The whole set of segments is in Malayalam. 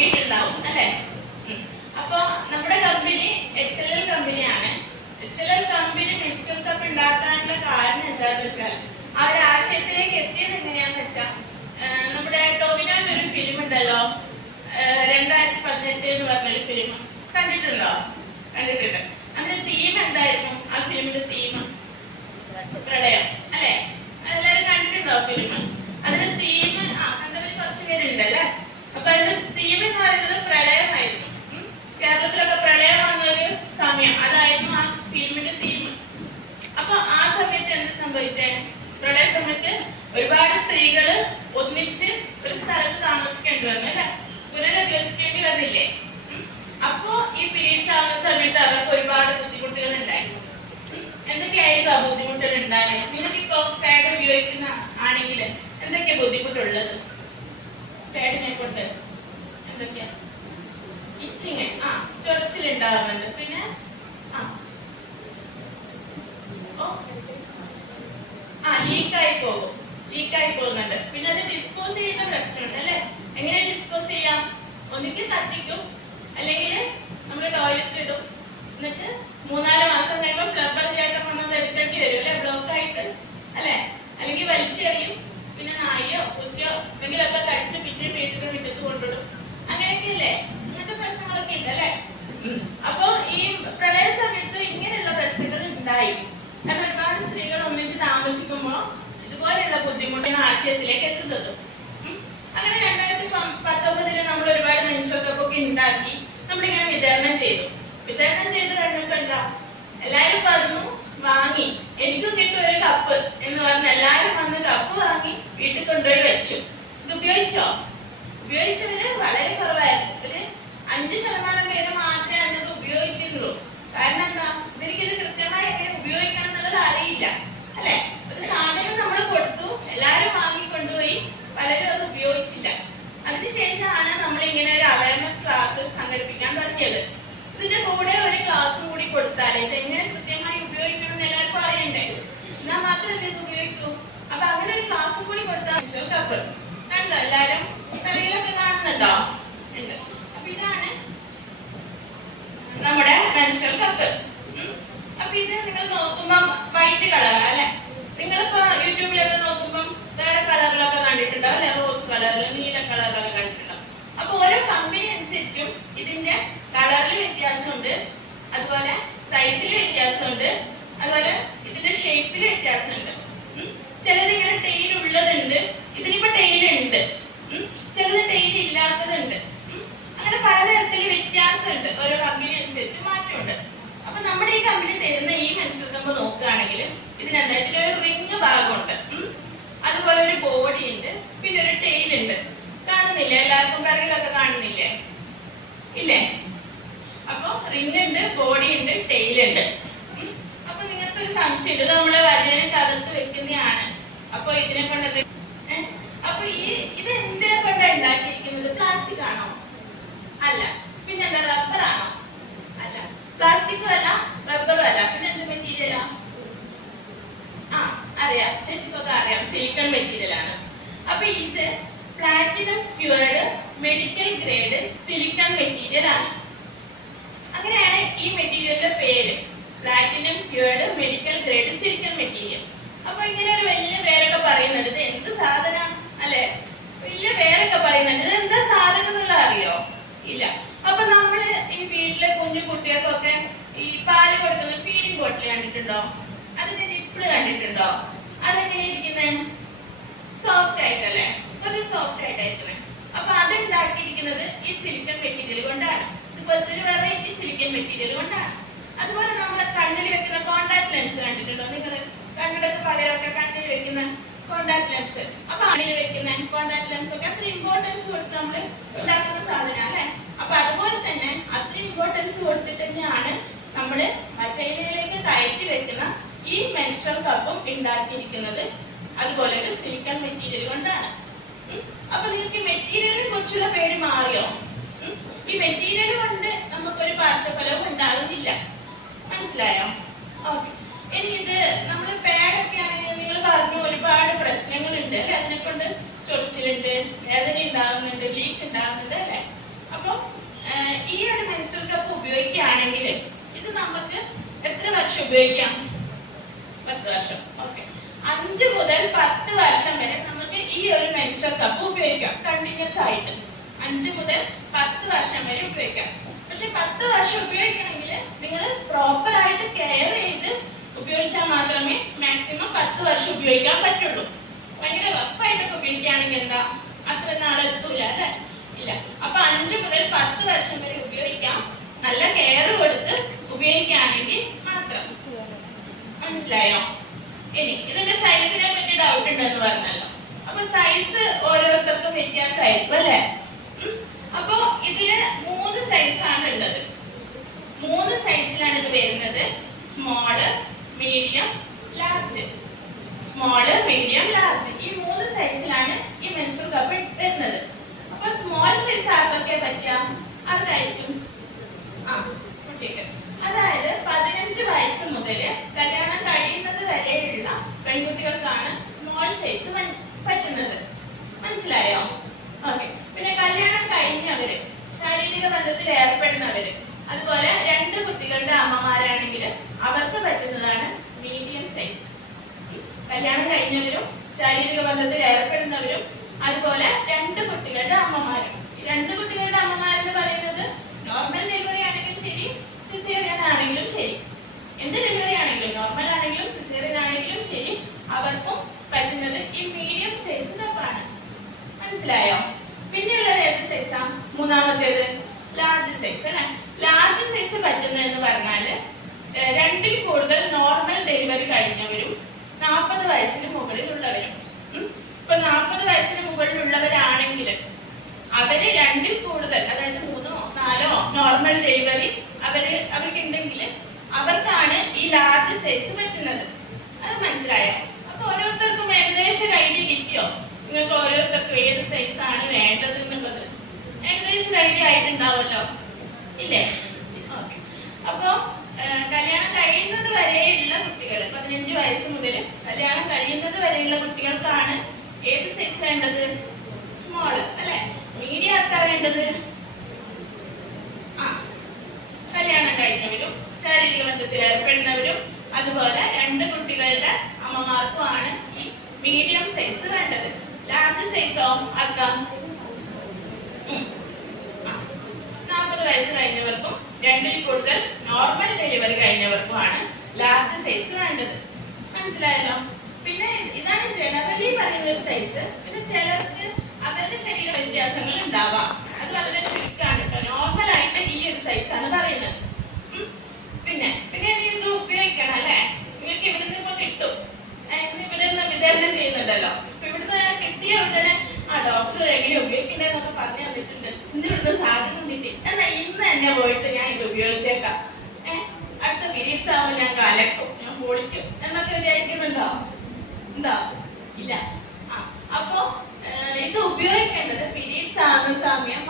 നോക്കിയിട്ടുണ്ടാവും അല്ലെ? അപ്പൊ നമ്മുടെ കമ്പനി എച്ച് എൽ എൽ കമ്പനിയാണ് H L L company menstrual cup ഉണ്ടാക്കാനുള്ള കാരണം എന്താന്ന് വെച്ചാൽ ആ ഒരു ആശയത്തിലേക്ക് എത്തിയത് എങ്ങനെയാന്ന് വെച്ചാൽ നമ്മുടെ ടോവിനോന്റെ ഒരു ഫിലിം ഉണ്ടല്ലോ രണ്ടായിരത്തി പതിനെട്ട് എന്ന് പറഞ്ഞൊരു ഫിലിം കണ്ടിട്ടുണ്ടോ? കണ്ടിട്ടുണ്ട്. അതിന്റെ തീം എന്തായിരുന്നു? ആ ഫിലിമിന്റെ തീം പ്രളയം അല്ലെ? എല്ലാരും കണ്ടിട്ടുണ്ടോ ഫിലിം അതിന്റെ തീം ആ കണ്ടവർ കുറച്ച് പേരുണ്ടല്ലേ? അപ്പൊ അതിന്റെ തീം എന്ന് പറയുന്നത് പ്രളയമായിരുന്നു. കേരളത്തിലൊക്കെ പ്രളയം വന്നൊരു സമയം. അതായിരുന്നു ആ ഫിലിമിന്റെ തീം അപ്പൊ ആ സമയത്ത് എന്ത് സംഭവിച്ചേ? പ്രളയ സമയത്ത് ഒരുപാട് സ്ത്രീകൾ ഒന്നിച്ച് ഒരു സ്ഥലത്ത് താമസിക്കേണ്ടി വന്നു അല്ലെ? പുനരധിവസിക്കേണ്ടി വന്നില്ലേ? അപ്പോ ഈ പീരീഡ്സ് ആവുന്ന സമയത്ത് അവർക്ക് ഒരുപാട് ബുദ്ധിമുട്ടുകൾ ഉണ്ടായി. എന്തൊക്കെയായിരുന്നു ആ ബുദ്ധിമുട്ടുകൾ ഉണ്ടായത് നിങ്ങൾക്ക് ഇപ്പൊ പാഡ് ഉപയോഗിക്കുന്ന ആണെങ്കിൽ എന്തൊക്കെയാ ബുദ്ധിമുട്ടുള്ളത്? പാഡിനെ കൊണ്ട് എന്തൊക്കെയാ? ഇച്ചിങ് ആ ചൊറിച്ചിൽ ഉണ്ടാവുന്നുണ്ട് പിന്നെ ആ. ആ ലീക്കായി പോകും. ലീക്കായി പോകുന്നുണ്ട്. പിന്നെ അത് ഡിസ്പോസ് ചെയ്യുന്ന പ്രശ്നമുണ്ട് അല്ലെ? എങ്ങനെ ഡിസ്പോസ് ചെയ്യാം? ഒന്നുകിൽ കത്തിക്കും അല്ലെങ്കിൽ നമ്മൾ ടോയ്ലറ്റിൽ ഇടും എന്നിട്ട് മൂന്നാൽ മാസം കഴിയുമ്പോൾ ഫ്ലബർ ചേട്ടൻ കൊണ്ടത് എടുക്കേണ്ടി വരും അല്ലെ ബ്ലോക്ക് ആയിട്ട് അല്ലെ അല്ലെങ്കിൽ വലിച്ചെറിയും പിന്നെ നായോ പൂച്ചയോ എന്തെങ്കിലുമൊക്കെ കഴിച്ച് പിന്നെ വീട്ടിൽ മുറ്റത്ത് കൊണ്ടിടും അങ്ങനെയൊക്കെ അല്ലേ ഇങ്ങനത്തെ പ്രശ്നങ്ങളൊക്കെ ഉണ്ട് അല്ലെ അപ്പോ ഈ പ്രളയ സമയത്ത് ഇങ്ങനെയുള്ള പ്രശ്നങ്ങൾ ഉണ്ടായി കാരണം ഒരുപാട് സ്ത്രീകൾ ഒന്നിച്ച് താമസിക്കുമ്പോൾ ഇതുപോലെയുള്ള ബുദ്ധിമുട്ടിന് ആശയത്തിലേക്ക് എത്തുന്നത് ഉം. അങ്ങനെ രണ്ടായിരത്തി പത്തൊമ്പതിൽ നമ്മൾ ഒരുപാട് മെൻസ്ട്രൽ കപ്പൊക്കെ ഉണ്ടാക്കി നമ്മളിങ്ങനെ വിതരണം ചെയ്തു വിതരണം ചെയ്ത് കഴിഞ്ഞപ്പോ എന്താ എല്ലാരും പറഞ്ഞു വാങ്ങി എനിക്കും കിട്ടും ഒരു കപ്പ് എന്ന് പറഞ്ഞ് എല്ലാരും വന്ന് കപ്പ് വാങ്ങി വീട്ടിൽ കൊണ്ടുപോയി വെച്ചു ഇത് ഉപയോഗിച്ചോ ഉപയോഗിച്ചവര് വളരെ കുറവായിരുന്നു. ഒരു അഞ്ച് ശതമാനം പേര് മാത്രമേ അന്ന് ഉപയോഗിച്ചിരുന്നുള്ളൂ കാരണം എന്താ? ഇവർക്കിത് കൃത്യമായി എങ്ങനെ ഉപയോഗിക്കണം എന്നുള്ളത് അറിയില്ല. അല്ലെ? ഒരു സാധനം നമ്മൾ കൊടുത്തു എല്ലാരും വാങ്ങിക്കൊണ്ടുപോയി പലരും അത് ഉപയോഗിച്ചില്ല. അതിനുശേഷമാണ് നമ്മൾ ഇങ്ങനെ ഒരു അവയർനെസ് ക്ലാസ് സംഘടിപ്പിക്കാൻ തുടങ്ങിയത്. ഇതിന്റെ കൂടെ ഒരു ക്ലാസ്സും കൂടി കൊടുത്താൽ ഇത് എങ്ങനെ കൃത്യമായി ഉപയോഗിക്കണം എന്ന് എല്ലാവർക്കും അറിയണ്ടേ? എന്നാൽ മാത്രമേ ഇത് ഉപയോഗിക്കൂ. അപ്പൊ അങ്ങനെ ഒരു ക്ലാസ്സും കൂടി കൊടുത്താൽ കപ്പ് കണ്ടോ എല്ലാരും? കളിയിലൊക്കെ കാണുന്നുണ്ടോ? അപ്പൊ ഇതാണ് നമ്മുടെ മനുഷ്യർ കപ്പ് അപ്പൊ ഇത് നിങ്ങൾ നോക്കുമ്പോ വൈറ്റ് കളർ അല്ലെ? സംശയം ഇത് നമ്മളെ വരനകത്ത് വെക്കുന്നതാണ്. അപ്പൊ ഇതിനെ കൊണ്ട് അപ്പൊ ഈ ഇത് എന്തിനെ കൊണ്ടാണ് ഉണ്ടാക്കിയിരിക്കുന്നത്? പ്ലാസ്റ്റിക് ആണോ? അല്ല. പിന്നെ എന്താ റബ്ബർ ആണോ? അല്ല. പ്ലാസ്റ്റിക്കും അല്ല റബ്ബറും അല്ല. പിന്നെ എന്ത് മെറ്റീരിയലാ ആ? അറിയാം. ചേച്ചിക്കൊക്കെ അറിയാം. സിലിക്കൺ മെറ്റീരിയൽ ആണ്. അപ്പൊ ഇത് platinum pured medical grade silicone material ആണ്. അങ്ങനെയാണ് ഈ മെറ്റീരിയലിന്റെ പേര്. Platinum pured medical grade silicone material അപ്പൊ ഇങ്ങനെ ഒരു വലിയ പേരൊക്കെ പറയുന്നുണ്ട് ഇത് എന്ത് സാധനം അല്ലെ? വലിയ പേരൊക്കെ പറയുന്നുണ്ട് ഇത് എന്താ സാധനം എന്നുള്ള അറിയോ? ഇല്ല. അപ്പൊ നമ്മൾ ഈ വീട്ടിലെ കുഞ്ഞു കുട്ടികൾക്കൊക്കെ ഈ പാൽ കൊടുക്കുന്ന ഫീഡിംഗ് ബോട്ടിൽ കണ്ടിട്ടുണ്ടോ? അതിന്റെ നിപ്പിൾ കണ്ടിട്ടുണ്ടോ? അതെങ്ങനെ ഇരിക്കുന്നത് സോഫ്റ്റ് ആയിട്ടല്ലേ? ഒരു സോഫ്റ്റ് ആയിട്ടായിരിക്കുന്നത് അപ്പൊ അത് ഉണ്ടാക്കിയിരിക്കുന്നത് ഈ സിലിക്കൺ മെറ്റീരിയൽ കൊണ്ടാണ്. ഇതുപോലത്തെ ഒരു വെറൈറ്റി സിലിക്കൺ മെറ്റീരിയൽ കൊണ്ടാണ്. അതുപോലെ നമ്മുടെ കണ്ണിൽ വെക്കുന്ന കോണ്ടാക്ട് ലെൻസ് കണ്ടിട്ടുണ്ടോ? നിങ്ങൾ കണ്ണിലൊക്കെ പലരൊക്കെ കണ്ണിൽ വെക്കുന്ന കോണ്ടാക്ട് ലെൻസ് അപ്പൊ കണ്ണിൽ വെക്കുന്ന കോണ്ടാക്ട് ലെൻസ് ഒക്കെ അത്ര ഇമ്പോർട്ടൻസ് കൊടുത്ത് നമ്മൾ ഉണ്ടാക്കുന്ന സാധനം അല്ലെ? അപ്പൊ അതുപോലെ തന്നെ അത്ര ഇമ്പോർട്ടൻസ് കൊടുത്തിട്ട് തന്നെയാണ് നമ്മൾ ചൈനയിലേക്ക് കയറ്റി വെക്കുന്ന ഈ മെൻസ്ട്രൽ കപ്പും ഉണ്ടാക്കിയിരിക്കുന്നത്. അതുപോലെ സിലിക്കൺ മെറ്റീരിയൽ കൊണ്ടാണ്. അപ്പൊ നിങ്ങൾക്ക് മെറ്റീരിയലിനെ കുറിച്ചുള്ള പേര് മാറിയോ. ഈ മെറ്റീരിയൽ കൊണ്ട് നമുക്കൊരു പാർശ്വഫലവും ഉണ്ടാകുന്നില്ല. മനസ്സിലായോ? ഓക്കെ. ഇനി ഇത് നമ്മൾ പാഡൊക്കെ ആണെങ്കിൽ നിങ്ങൾ പറഞ്ഞു ഒരുപാട് പ്രശ്നങ്ങളുണ്ട് അല്ലെ? അതിനെ കൊണ്ട് ചൊറിച്ചിലുണ്ട് വേദന ഉണ്ടാകുന്നുണ്ട് ലീക്ക് ഉണ്ടാകുന്നുണ്ട് അല്ലെ? അപ്പൊ ഈ ഒരു മെൻസ്ട്രൽ കപ്പ് ഉപയോഗിക്കുകയാണെങ്കിൽ ഇത് നമുക്ക് എത്ര വർഷം ഉപയോഗിക്കാം? പത്ത് വർഷം. ഓക്കെ. അഞ്ച് മുതൽ പത്ത് വർഷം വരെ നമുക്ക് ഈ ഒരു മെൻസ്ട്രൽ കപ്പ് ഉപയോഗിക്കാം. കണ്ടിന്യൂസ് ആയിട്ട്. അഞ്ച് മുതൽ പത്ത് വർഷം വരെ ഉപയോഗിക്കാം. പക്ഷെ പത്ത് വർഷം ഉപയോഗിക്കണമെങ്കിൽ അല്ലെങ്കിൽ നിങ്ങൾ പ്രോപ്പർ ആയിട്ട് കെയർ ചെയ്ത് ഉപയോഗിച്ചാൽ മാത്രമേ മാക്സിമം പത്ത് വർഷം ഉപയോഗിക്കാൻ പറ്റുള്ളൂ. ഭയങ്കര റഫായിട്ടൊക്കെ ഉപയോഗിക്കുകയാണെങ്കിൽ എന്താ? അത്ര നാളെത്തൂല അല്ലെ? ഇല്ല. അപ്പൊ അഞ്ച് മുതൽ പത്ത് വർഷം വരെ ഉപയോഗിക്കാം. നല്ല കെയർ കൊടുത്ത് ഉപയോഗിക്കുകയാണെങ്കിൽ മാത്രം. മനസ്സിലായോ? ഇനി ഇതിന്റെ സൈസിനെ പറ്റി ഡൗട്ട് ഉണ്ടെന്ന് പറഞ്ഞല്ലോ. അപ്പൊ സൈസ് ഓരോരുത്തർക്കും വ്യത്യാസമായിരിക്കും അല്ലേ? അപ്പൊ ഇതിൽ മൂന്ന് സൈസാണ് ഉള്ളത്. മൂന്ന് സൈസിലാണ് ഇത് വരുന്നത്. Small medium large small medium large ഈ മൂന്ന് സൈസിലാണ് ഈ മെൻസ്ട്രൽ കപ്പ് സ്ഥലത്ത് ഡയറക്ടർ തന്നെ പോയിട്ട് ഞാൻ ഇത് ഉപയോഗിച്ചേക്കാം. ഏഹ് അടുത്ത പീരീഡ്സ് ആവുമ്പോൾ ഞാൻ കലക്കും ഞാൻ പൊളിക്കും എന്നൊക്കെ വിചാരിക്കുന്നുണ്ടോ? എന്താ ഇല്ല. അപ്പോ ഇത് ഉപയോഗിക്കേണ്ടത് പീരീഡ്സ് ആകുന്ന സമയം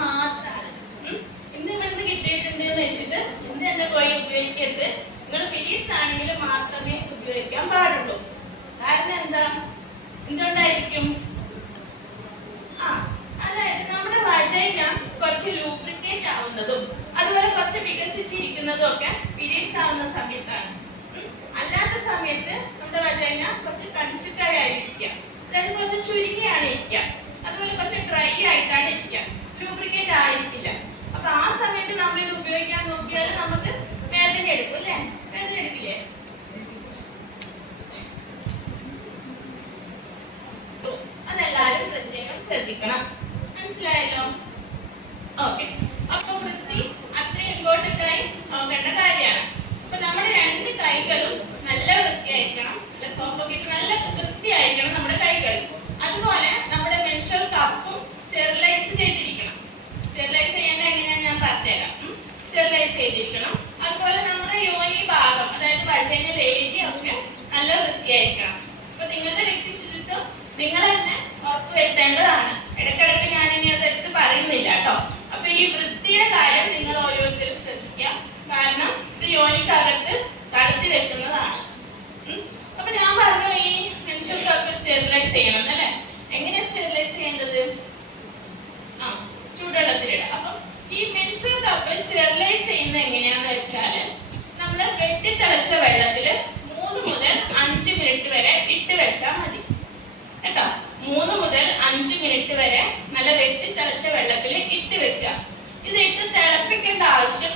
ഇട്ട് വരെ നല്ല വെട്ടി തിളച്ച വെള്ളത്തിൽ ഇട്ട് വെക്കുക. ഇത് ഇട്ട് തിളപ്പിക്കേണ്ട ആവശ്യം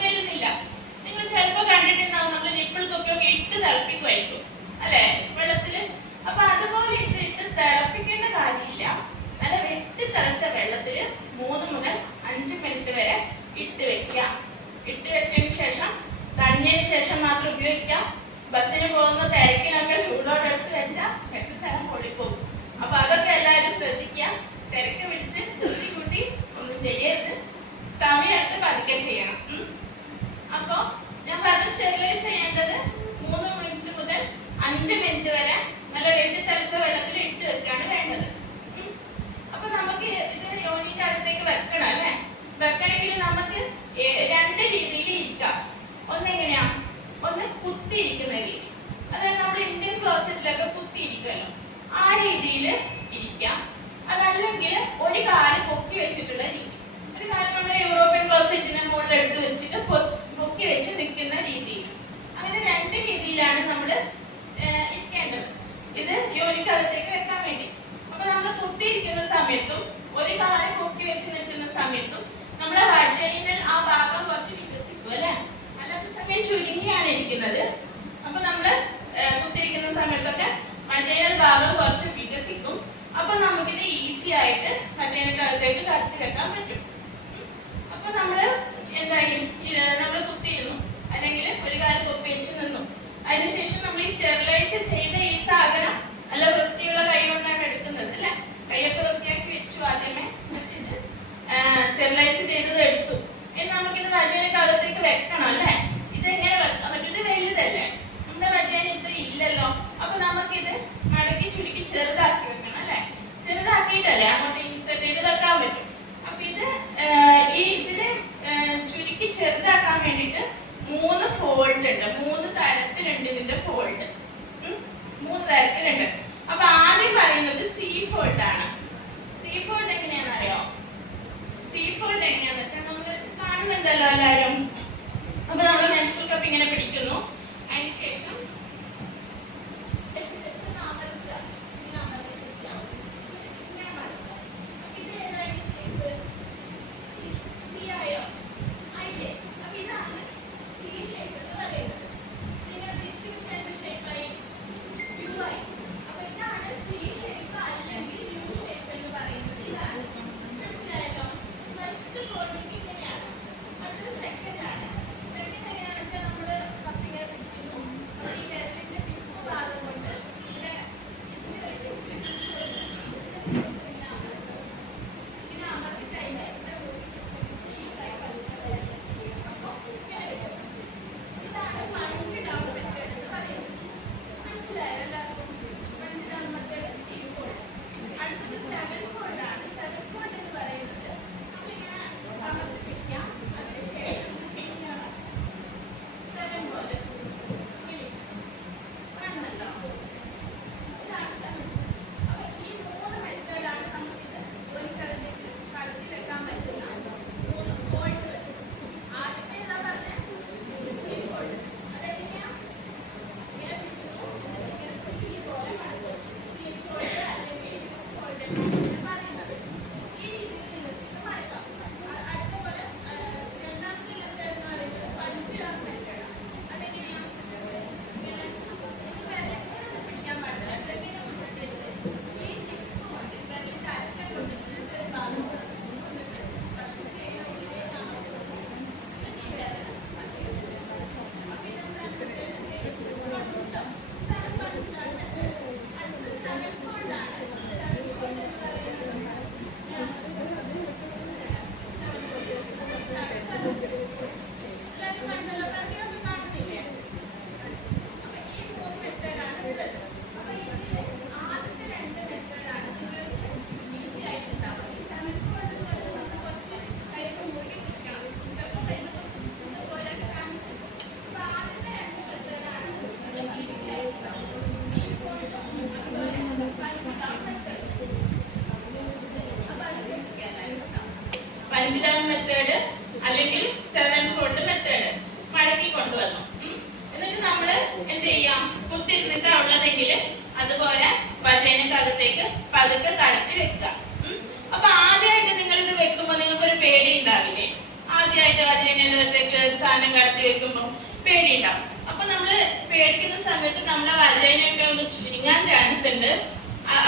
ആദ്യമായിട്ട് വജൈനകത്തേക്ക് സാധനം കടത്തി വെക്കുമ്പോൾ പേടി ഉണ്ടാവും അപ്പൊ നമ്മൾ പേടിക്കുന്ന സമയത്ത് നമ്മളെ വജൈനയൊക്കെ ഒന്ന് ചുരുങ്ങാൻ ചാൻസ് ഉണ്ട്.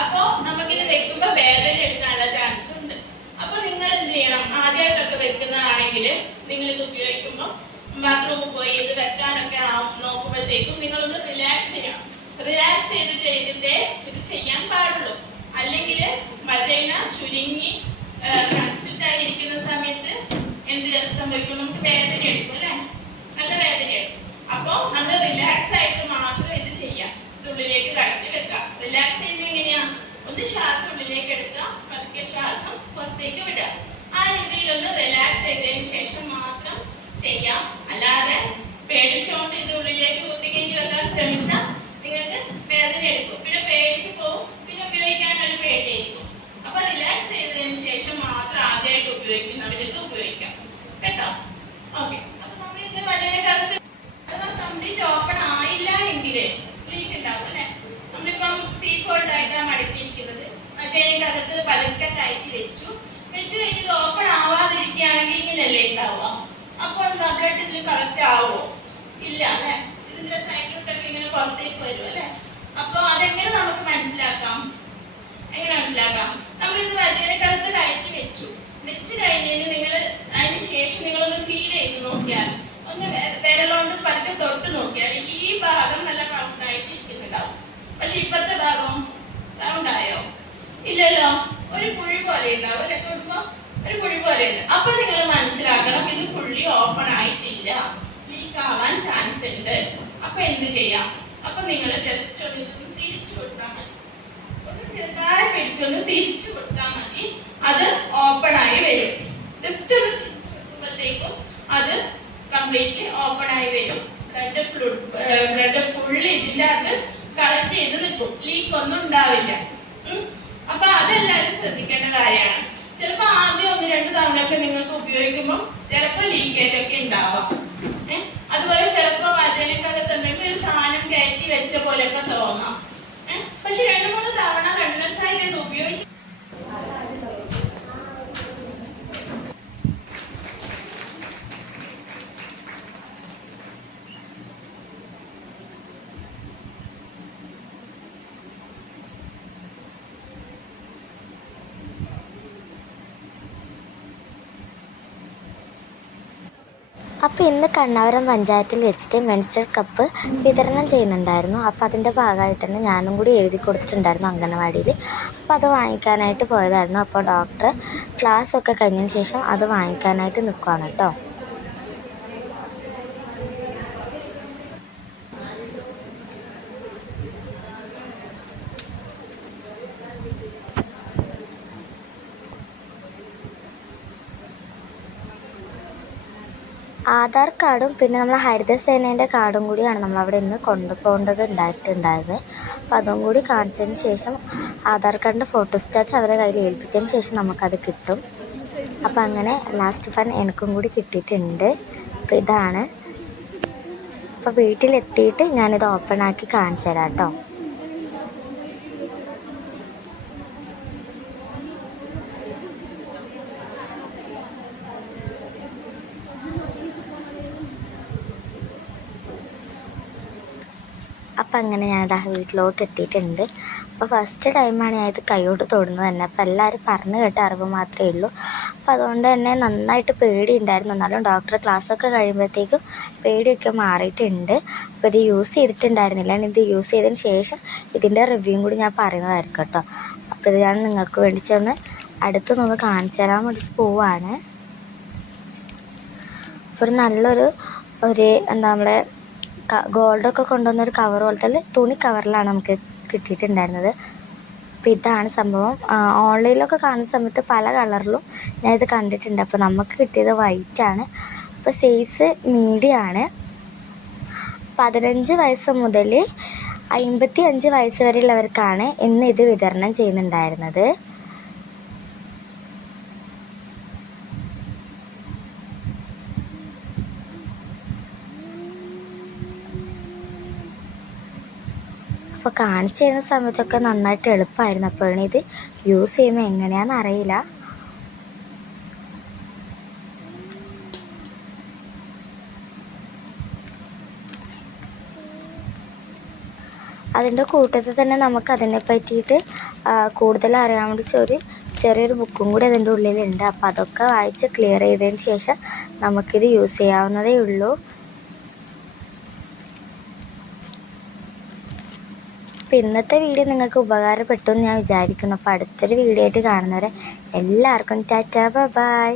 അപ്പോ നമുക്കിത് വെക്കുമ്പോ വേദന എടുക്കാനുള്ള ചാൻസ് ഉണ്ട്. അപ്പൊ നിങ്ങൾ എന്ത് ചെയ്യണം? ആദ്യമായിട്ടൊക്കെ വെക്കുന്നതാണെങ്കിൽ നിങ്ങൾ ഇത് ഉപയോഗിക്കുമ്പോൾ ബാത്റൂമിൽ പോയി ഇത് വെക്കാനൊക്കെ നോക്കുമ്പോഴത്തേക്കും നിങ്ങളൊന്ന് റിലാക്സ് ചെയ്യണം. റിലാക്സ് ചെയ്ത് ചെയ്തിട്ടേ ഇത് ചെയ്യാൻ പാടുള്ളൂ. അല്ലെങ്കിൽ വജൈന ചുരുങ്ങി കൺസിസ്റ്റ് ആയിരിക്കുന്ന സമയത്ത് എന്ത് സംഭവിക്കും നമുക്ക് വേദന എടുക്കും അല്ലേ? നല്ല വേദന എടുക്കും. അപ്പോ നമ്മൾ റിലാക്സ് ആയിട്ട് മാത്രം ഇത് ചെയ്യാം. ഉള്ളിലേക്ക് കടത്തി വെക്കാം റിലാക്സ് ചെയ്യുന്നത് എങ്ങനെയാ? ഒന്ന് ശ്വാസം ഉള്ളിലേക്ക് എടുക്കുക. പതുക്കെ ശ്വാസം പുറത്തേക്ക് വിടുക. ആ രീതിയിൽ ഒന്ന് റിലാക്സ് ചെയ്തതിന് ശേഷം മാത്രം ചെയ്യാം. അല്ലാതെ പേടിച്ചുകൊണ്ട് ഇത് ഉള്ളിലേക്ക് കുത്തിക്കേണ്ടി വെക്കാൻ ശ്രമിച്ചാൽ നിങ്ങൾക്ക് വേദന എടുക്കും. പിന്നെ പേടിച്ചു പോകും പിന്നെ ഉപയോഗിക്കാനൊരു പേടിയായിരിക്കും. അപ്പൊ റിലാക്സ് ചെയ്തതിന് ശേഷം മാത്രം ആദ്യമായിട്ട് ഉപയോഗിക്കുന്നവർ ഇത് ഉപയോഗിക്കാം കേട്ടോ. ഓക്കെ അപ്പൊ നമ്മൾ ഇത് വടനക്കകത്ത് അഥവാ കംപ്ലീറ്റ് ഓപ്പൺ ആയില്ല എങ്കിൽ ലീക്ക് ഉണ്ടാവും അല്ലെ? നമ്മളിപ്പം സീ ഫോൾഡ് ആയിട്ടാണ് മടക്കിയിരിക്കുന്നത് പതുക്കെ കയറ്റി വെച്ചു. വെച്ച് കഴിഞ്ഞ് ഇത് ഓപ്പൺ ആവാതിരിക്കുകയാണെങ്കിൽ ഇങ്ങനെയല്ലേ ഉണ്ടാവുക. അപ്പോൾ ബ്ലഡ് ഇതിൽ കളക്ട് ആവുമോ? ഇല്ല അല്ലെ? ഇതിന്റെ സൈഡിലോട്ടൊക്കെ ഇങ്ങനെ പുറത്തേക്ക് വരും അല്ലെ? അപ്പൊ അതെങ്ങനെ മനസ്സിലാക്കാം? എങ്ങനെ മനസ്സിലാക്കാം? നമ്മളിത് വജനക്കകത്ത് കയറ്റി വെച്ചു. വെച്ച് കഴിഞ്ഞതിന് നിങ്ങൾ ശേഷം നിങ്ങളൊന്ന് ഫീൽ ചെയ്ത് നോക്കിയാൽ. ഒന്ന് വിരലോണ്ട് പതുക്കെ തൊട്ട് നോക്കിയാൽ ഈ ഭാഗം നല്ല റൗണ്ട് ആയിട്ട് ഇരിക്കുന്നുണ്ടാവും പക്ഷെ ഇപ്പത്തെ ഭാഗം റൗണ്ട് ആയോ? ഇല്ലല്ലോ. ഒരു കുഴി പോലെ ഉണ്ടാവും അല്ലെ തൊടുമ്പോ ഒരു കുഴി പോലെ ഉണ്ട്. അപ്പൊ നിങ്ങൾ മനസ്സിലാക്കണം ഇത് ഫുള്ളി ഓപ്പൺ ആയിട്ടില്ല. ലീക്ക് ആവാൻ ചാൻസ് ഉണ്ട്. അപ്പൊ എന്ത് ചെയ്യാം? അപ്പൊ നിങ്ങൾ ജസ്റ്റ് ഒന്ന് തിരിച്ചു കൊടുത്താൽ മതി. ഒന്ന് ചെറുതായി പിടിച്ചൊന്ന് തിരിച്ചു കൊടുത്താൽ മതി. അത് ഓപ്പൺ ആയി വരും ജസ്റ്റ് ഒന്ന് തിരിക്കുമ്പോഴത്തേക്കും അത് കംപ്ലീറ്റ്ലി ഓപ്പൺ ആയി വരും ബ്ലഡ് ഫ്ലൂ ബ്ലഡ് ഫുള്ള് ഇതിന്റെ അകത്ത് കളക്ട് ചെയ്ത് നിൽക്കും ലീക്ക് ഒന്നും ഉണ്ടാവില്ല ഉം. അപ്പൊ അതെല്ലാവരും ശ്രദ്ധിക്കേണ്ട കാര്യമാണ് ചിലപ്പോ ആദ്യം ഒന്ന് രണ്ട് തവണ ഒക്കെ നിങ്ങൾക്ക് ഉപയോഗിക്കുമ്പോൾ ചിലപ്പോ ലീക്കേജ് ഒക്കെ ഉണ്ടാവാം ഏ? അതുപോലെ ചിലപ്പോ വചനക്കകത്ത് എന്തെങ്കിലും ഒരു സാധനം കയറ്റി വെച്ച പോലെയൊക്കെ തോന്നാം ഏ? പക്ഷെ രണ്ട് മൂന്ന് തവണ കണ്ടിന്യൂസ് ആയിട്ട് ഇത് ഉപയോഗിച്ച് അപ്പോൾ ഇന്ന് കണ്ണാവരം പഞ്ചായത്തിൽ വെച്ചിട്ട് മെൻസ്റ്റർ കപ്പ് വിതരണം ചെയ്യുന്നുണ്ടായിരുന്നു. അപ്പോൾ അതിന്റെ ഭാഗമായിട്ട് തന്നെ ഞാനും കൂടി എഴുതി കൊടുത്തിട്ടുണ്ടായിരുന്നു അംഗനവാടിയിൽ. അപ്പോൾ അത് വാങ്ങിക്കാനായിട്ട് പോയതായിരുന്നു. അപ്പോൾ ഡോക്ടർ ക്ലാസ് ഒക്കെ കഴിഞ്ഞതിന് ശേഷം അത് വാങ്ങിക്കാനായിട്ട് നിൽക്കുകയാണ് കേട്ടോ. ആധാർ കാർഡും പിന്നെ നമ്മളെ ഹരിതസേനേന്റെ കാർഡും കൂടിയാണ് നമ്മളവിടെ ഇന്ന് കൊണ്ടുപോകേണ്ടത് ഉണ്ടായിട്ടുണ്ടായത്. അപ്പോൾ അതും കൂടി കാണിച്ചതിന് ശേഷം ആധാർ കാർഡിന്റെ ഫോട്ടോസ്റ്റാറ്റ് അവരുടെ കയ്യിൽ ഏൽപ്പിച്ചതിന് ശേഷം നമുക്കത് കിട്ടും. അപ്പം അങ്ങനെ ലാസ്റ്റ് ഫൺ എനിക്കും കൂടി കിട്ടിയിട്ടുണ്ട്. അപ്പോൾ ഇതാണ്. അപ്പോൾ വീട്ടിലെത്തിയിട്ട് ഞാനിത് ഓപ്പൺ ആക്കി കാണിച്ചു തരാം കേട്ടോ. അപ്പം അങ്ങനെ ഞാനിതാ വീട്ടിലോട്ട് എത്തിയിട്ടുണ്ട് അപ്പോൾ ഫസ്റ്റ് ടൈമാണ് ഞാൻ ഇത് കൈയോട്ട് തൊടുന്നത് തന്നെ. അപ്പോൾ എല്ലാവരും പറഞ്ഞു കേട്ട അറിവ് മാത്രമേ ഉള്ളൂ. അപ്പോൾ അതുകൊണ്ട് തന്നെ നന്നായിട്ട് പേടി ഉണ്ടായിരുന്നു എന്നാലും ഡോക്ടർ ക്ലാസ്സൊക്കെ കഴിയുമ്പോഴത്തേക്കും പേടിയൊക്കെ മാറിയിട്ടുണ്ട്. അപ്പോൾ ഇത് യൂസ് ചെയ്തിട്ടുണ്ടായിരുന്നില്ല. ഇത് യൂസ് ചെയ്തതിന് ശേഷം ഇതിന്റെ റിവ്യൂ കൂടി ഞാൻ പറയുന്നതായിരിക്കും കേട്ടോ. അപ്പോൾ ഇത് ഞാൻ നിങ്ങൾക്ക് വേണ്ടി ചെന്ന് അടുത്ത് നിന്ന് കാണിച്ചു തരാൻ വേണ്ടി പോവാണ്. ഒരു നല്ലൊരു ഒരു എന്താ നമ്മളെ ഗോൾഡൊക്കെ കൊണ്ടുവന്ന ഒരു കവർ പോലത്തെ തുണി കവറിലാണ് നമുക്ക് കിട്ടിയിട്ടുണ്ടായിരുന്നത്. അപ്പോൾ ഇതാണ് സംഭവം. ഓൺലൈനിലൊക്കെ കാണുന്ന സമയത്ത് പല കളറിലും ഞാനിത് കണ്ടിട്ടുണ്ട്. അപ്പോൾ നമുക്ക് കിട്ടിയത് വൈറ്റ് ആണ്. അപ്പോൾ സൈസ് മീഡിയമാണ് പതിനഞ്ച് വയസ്സ് മുതൽ അമ്പത്തി അഞ്ച് വയസ്സ് വരെയുള്ളവർക്കാണ് ഇന്ന് ഇത് വിതരണം ചെയ്യുന്നുണ്ടായിരുന്നത്. അപ്പോൾ കാണിച്ചു തരുന്ന സമയത്തൊക്കെ നന്നായിട്ട് എളുപ്പമായിരുന്നു അപ്പോഴാണ് ഇത് യൂസ് ചെയ്യുമ്പോൾ എങ്ങനെയാണെന്ന് അറിയില്ല. അതിന്റെ കൂട്ടത്തിൽ തന്നെ നമുക്ക് അതിനെ പറ്റിയിട്ട് കൂടുതൽ അറിയാൻ വേണ്ടി ഒരു ചെറിയൊരു ബുക്കും കൂടി അതിന്റെ ഉള്ളിലുണ്ട്. അപ്പോൾ അതൊക്കെ വായിച്ച് ക്ലിയർ ചെയ്തതിന് ശേഷം നമുക്കിത് യൂസ് ചെയ്യാവുന്നതേ ഉള്ളൂ. അപ്പോൾ ഇന്നത്തെ വീഡിയോ നിങ്ങൾക്ക് ഉപകാരപ്പെട്ടു എന്ന് ഞാൻ വിചാരിക്കുന്നു. അപ്പോൾ അടുത്തൊരു വീഡിയോ ആയിട്ട് കാണുന്നവരെ എല്ലാവർക്കും ടാറ്റാ ബൈ.